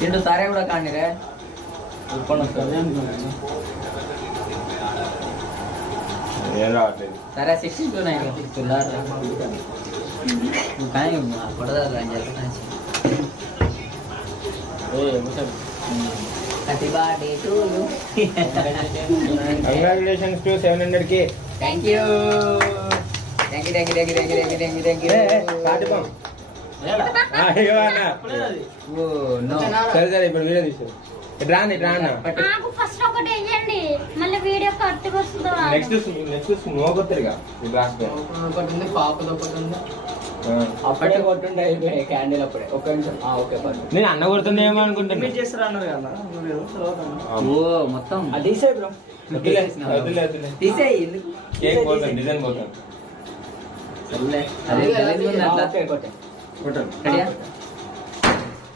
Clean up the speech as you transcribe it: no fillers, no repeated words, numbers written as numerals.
చింటూ సారే కూడా కాండి రే ఏం రావట్లేదు. సరే 62 కానీ పడదా happy birthday to you. Congratulations to 700K. Thank you. సరే ఇప్పుడు వీడియో తీసు ఫస్ట్ ఒకటి వేయండి మళ్ళీ వీడియో కరెక్ట్ వస్తుందో నెక్స్ట్ మోగొత్తరుగా ఒకటి ఉంది పాపది ఒకటి ఉంది అప్పుడే కొట్టుండే అయిపోయాయి క్యాండిల్ అప్పుడే ఒక్క నిమిషం ఓకే నేను అన్న కొడుతుంది ఏమో అనుకుంటున్నా ఓ మొత్తం తీసే బ్రో తీసేయి కేక్ పోతాను డిజైన్ పోతాను అదే